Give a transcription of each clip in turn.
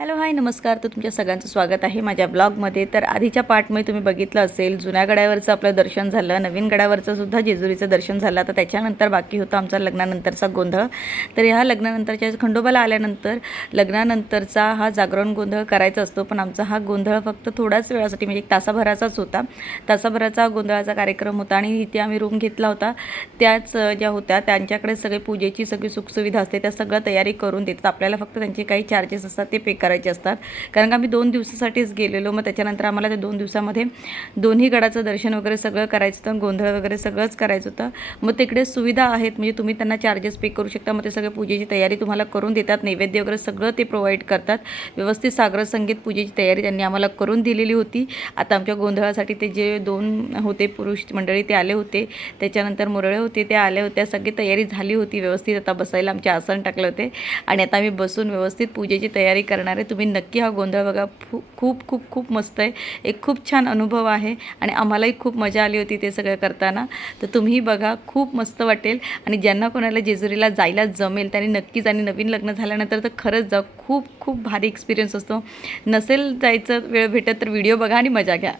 Hello hi नमस्कार. तर तुमच्या सगळ्यांचं स्वागत आहे माझ्या ब्लॉगमध्ये. तर आधीच्या पार्टमध्ये तुम्ही बघितलं असेल जुन्या गडावरचं आपलं दर्शन झालं नवीन गडावरचं सुद्धा जेजुरीचं दर्शन झालं. तर त्याच्यानंतर बाकी होतं आमचा लग्नानंतरचा गोंधळ. तर ह्या लग्नानंतरच्या खंडोबाला आल्यानंतर लग्नानंतरचा हा जागरण गोंधळ करायचा असतो पण आमचा हा गोंधळ फक्त थोड्याच वेळासाठी म्हणजे एक तासाभराचाच होता. तासाभराचा गोंधळाचा कार्यक्रम होता आणि इथे आम्ही रूम घेतला होता. त्याच ज्या होत्या त्यांच्याकडे सगळे पूजेची सगळी सुखसुविधा असते त्या सगळं तयारी करून देतात. आपल्याला फक्त त्यांचे काही चार्जेस असतात ते पे करायचे असतात. कारण का आम्ही दोन दिवसासाठीच गेलेलो मग त्याच्यानंतर आम्हाला त्या दोन दिवसामध्ये दोन्ही गडाचं दर्शन वगैरे सगळं करायचं होतं गोंधळ वगैरे सगळंच करायचं होतं. मग तिकडे सुविधा आहेत म्हणजे तुम्ही त्यांना चार्जेस पे करू शकता मग ते सगळे पूजेची तयारी तुम्हाला करून देतात नैवेद्य वगैरे सगळं ते प्रोव्हाइड करतात. व्यवस्थित सागर संगीत पूजेची तयारी त्यांनी आम्हाला करून दिलेली होती. आता आमच्या गोंधळासाठी ते जे दोन होते पुरुष मंडळी ते आले होते त्याच्यानंतर मुरळे होते ते आले होत्या सगळी तयारी झाली होती व्यवस्थित आता बसायला आमचे आसन टाकले होते. आणि आता आम्ही बसून व्यवस्थित पूजेची तयारी करणार आहे तुम्ही नक्की हा गोंधळ बघा. फू खूप खूप खूप मस्त आहे. एक खूप छान अनुभव आहे आणि आम्हालाही खूप मजा आली होती ते सगळं करताना. तर तुम्ही बघा खूप मस्त वाटेल आणि ज्यांना कोणाला जेजुरीला जायला जमेल त्यांनी नक्कीच आणि नवीन लग्न झाल्यानंतर तर खरंच जा खूप खूप भारी एक्सपिरियन्स असतो. नसेल जायचं वेळ भेटत तर व्हिडिओ बघा आणि मजा घ्या.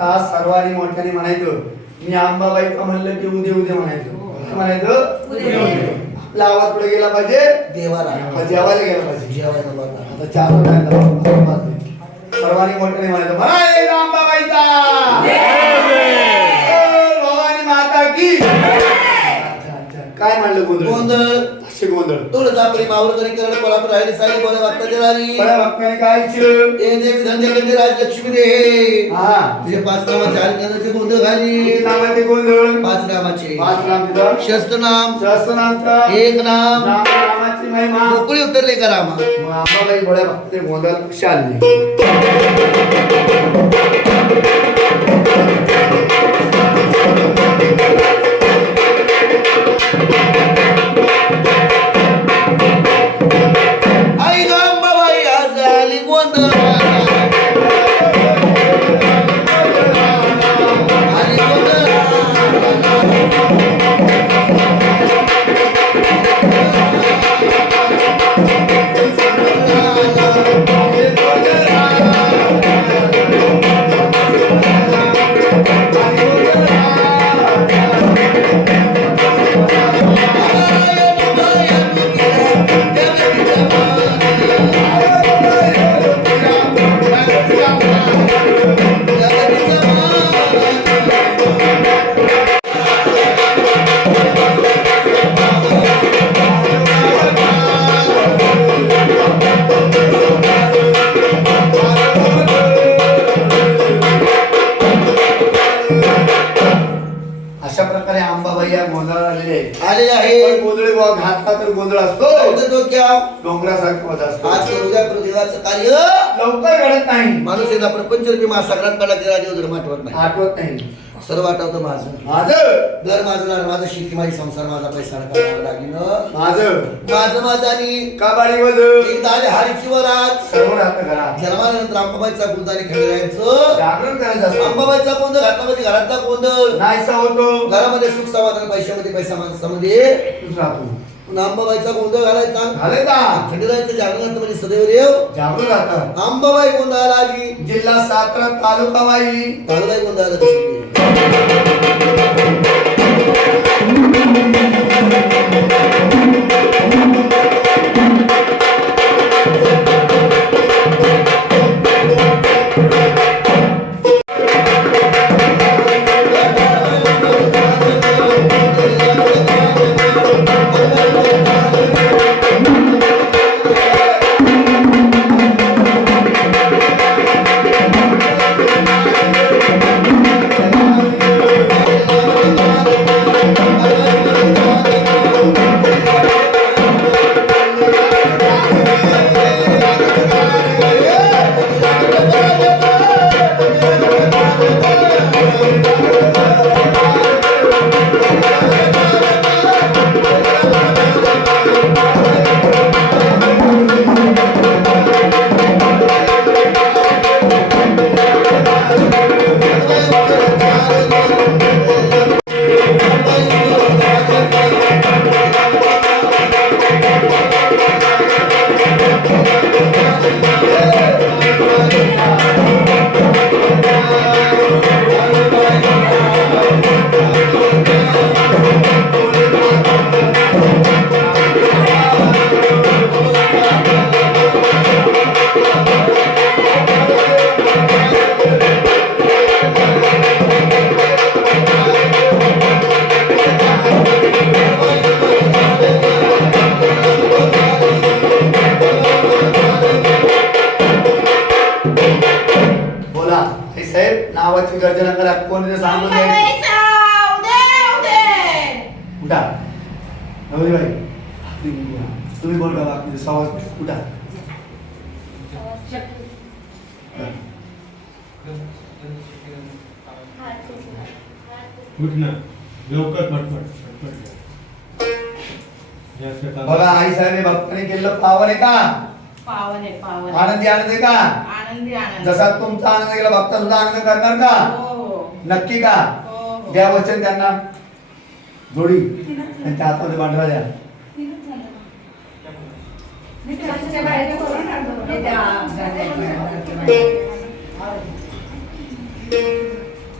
आता सर्वांनी मोठ्याने म्हणायचं मी आंबाबाईचा म्हणलं की उद्या उद्या म्हणायचं. काय म्हणायचं उद्या. आपला आवाज पुढे गेला पाहिजे? देवाला आपण जेवायला गेला पाहिजे. जेवायला आता चार. सर्वांनी मोठ्याने म्हणायचं म्हणाय आंबाबाईचा. काय म्हणलं गोंधळ? गोंधळ. असे गोंधळ. तुळजा प्रेमावर करी करण कोल्हापूर राहिली साई बोले भक्त जरारी पण भक्ताने काय केलं? ए देवी धंदे कंदे राजलक्ष्मी दे हा. तुझे पाच नामा चार केंद्राचे गोंधळ घाली नामाचे गोंधळ? पाच नामाचे पाच नाम तिथं. शस्त्र नाम सहस्रनामचं एक नाम. नाम नामाची महिमा. मोकळी उतरले का रामा? आंबाबाई गोळ्या भक्ते गोंधळ शालली अंबाबाई या गोंधळ आलेले आलेले आहे गोंधळ घातला तर गोंधळ असतो. डोंगरासारखा होत असतो. आज कार्य लवकर घडत नाही. माणूस एकदा प्रपंच महासागरात मला देवा देव धर्म आठवत नाही. आठवत नाही. सर्व आठवतं माझं. माझं? घर माझं दार माझं शेती माझी संसार माझा पैसा माझं दागिनं माझं? माझं माझं आणि काबाडी वज एकदा आले हरीची वरात. सर्व राहतं घरात जन्मानंतर अंबाबाईचा गोंध आणि खंडरायांचं जागरण करायचं असतं. अंबाबाईचा गोंध घातला म्हणजे घरातला गोंधळ नाहीसा होतो. घरामध्ये सुख समाधान पैशामध्ये पैसा माणसामध्ये तूच राहतो. पुन्हा अंबाबाईचा गोंधळ घालायचा. झाले का खंडरायांचं जागरण म्हणजे सदैव देव जागरण राहतं. अंबाबाई गोंधळाला आली जिल्हा सातारा तालुका वाई काळूबाई गोंधळाला कशी होती? बोला साहेब नावाची गर्जना करा. कोण सांगून द्यायचं उठा. नवरी बाई तुम्ही बोल का बाकी सवाल उठा. उठ ना. लवकर पटपट पटपट. या शेतात- बघा आई साहेब भक्ताने केलेलं पावन आहे का? पावन आहे पावन. आहे. आनंदी आनंद आहे का? आनंदी आनंद. जसा तुमचा आनंद गेला भक्ता सुद्धा आनंद करणार का? हो हो. नक्की का? हो, हो. द्या वचन त्यांना. जोडी. त्यांच्या हातामध्ये भांडवल द्या.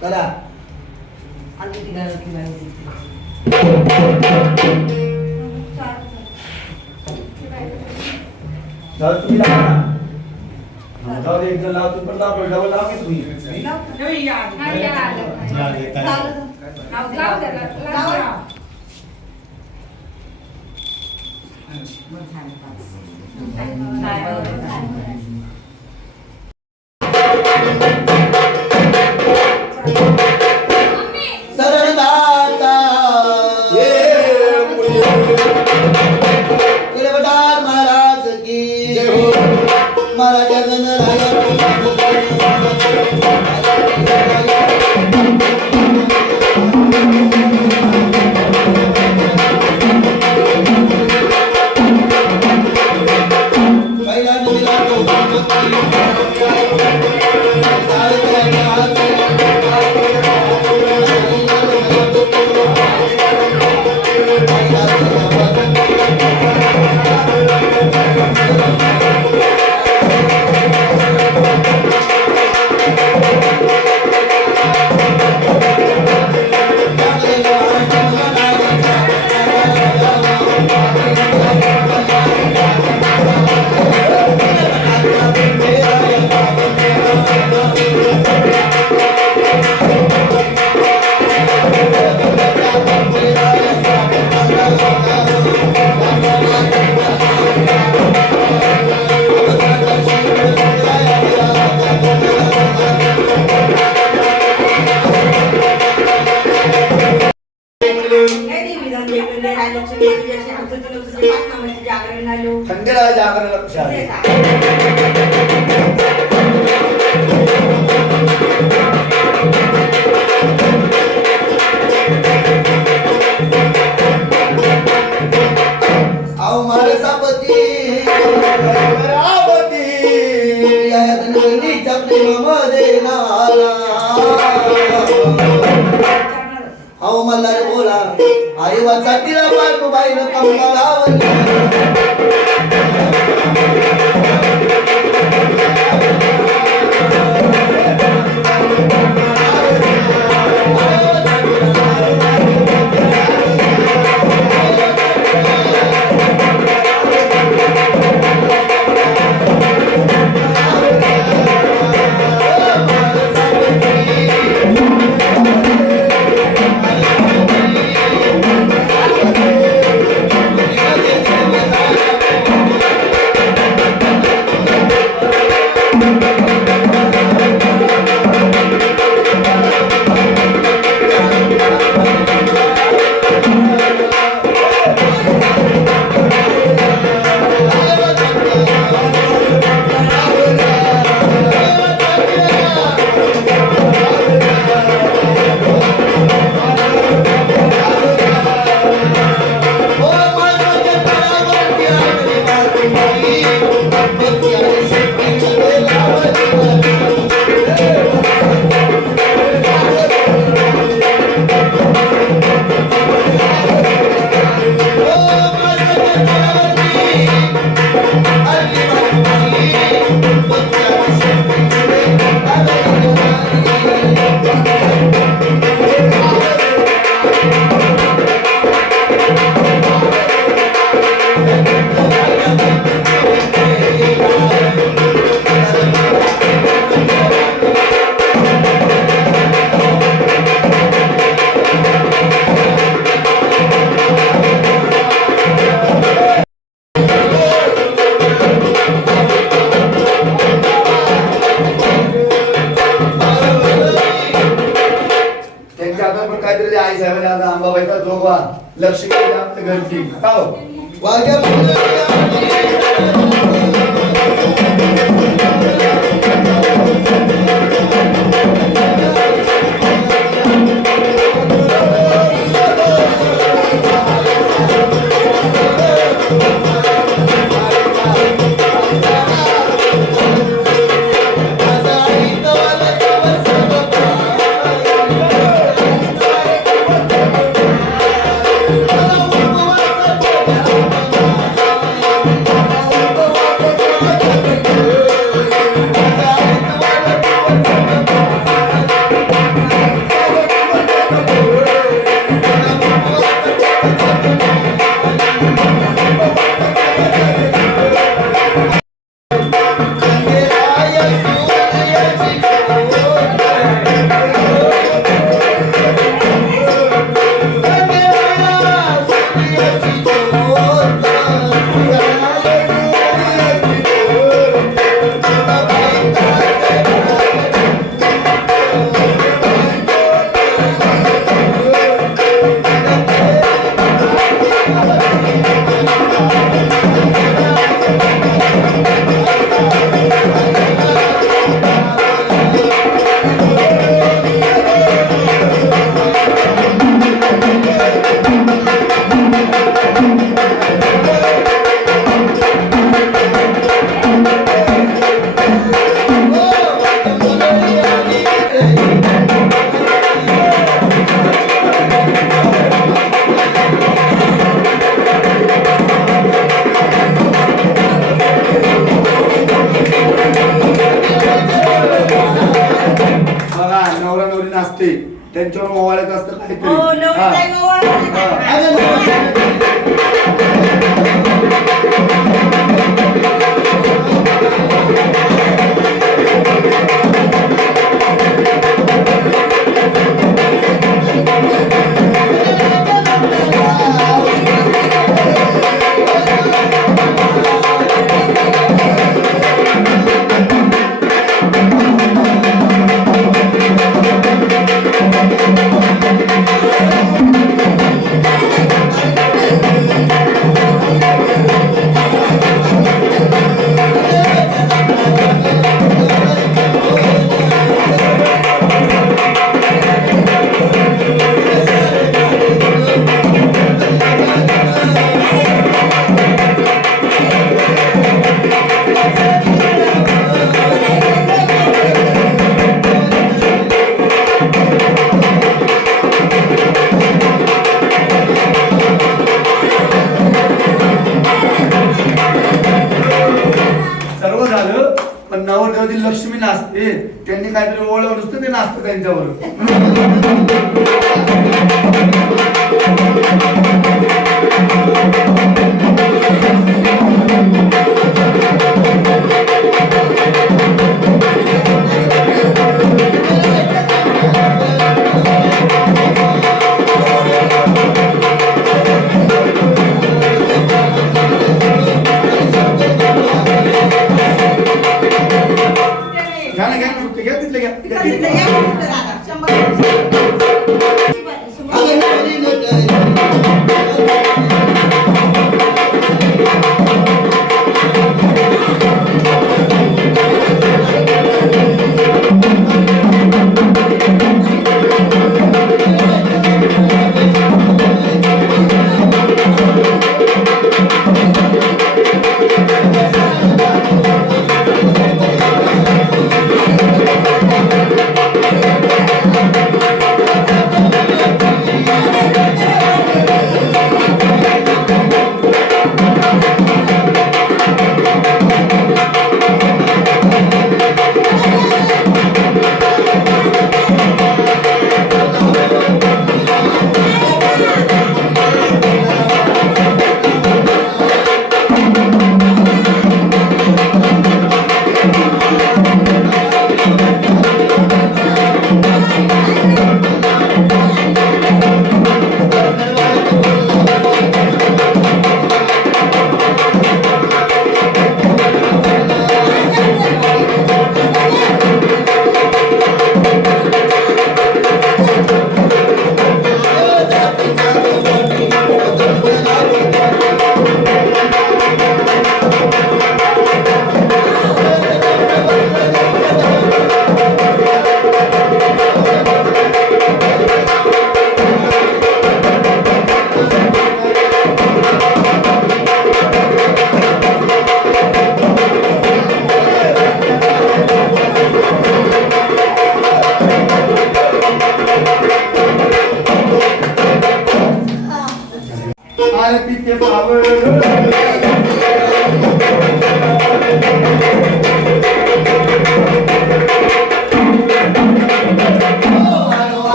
करा जर तुम्ही लावा ना. हा, जाऊ दे एक जण लावतो पण लाव डबल लाव की तुम्ही? लाव, आई वाचा तिला आई बाहेर पाठ बाईनं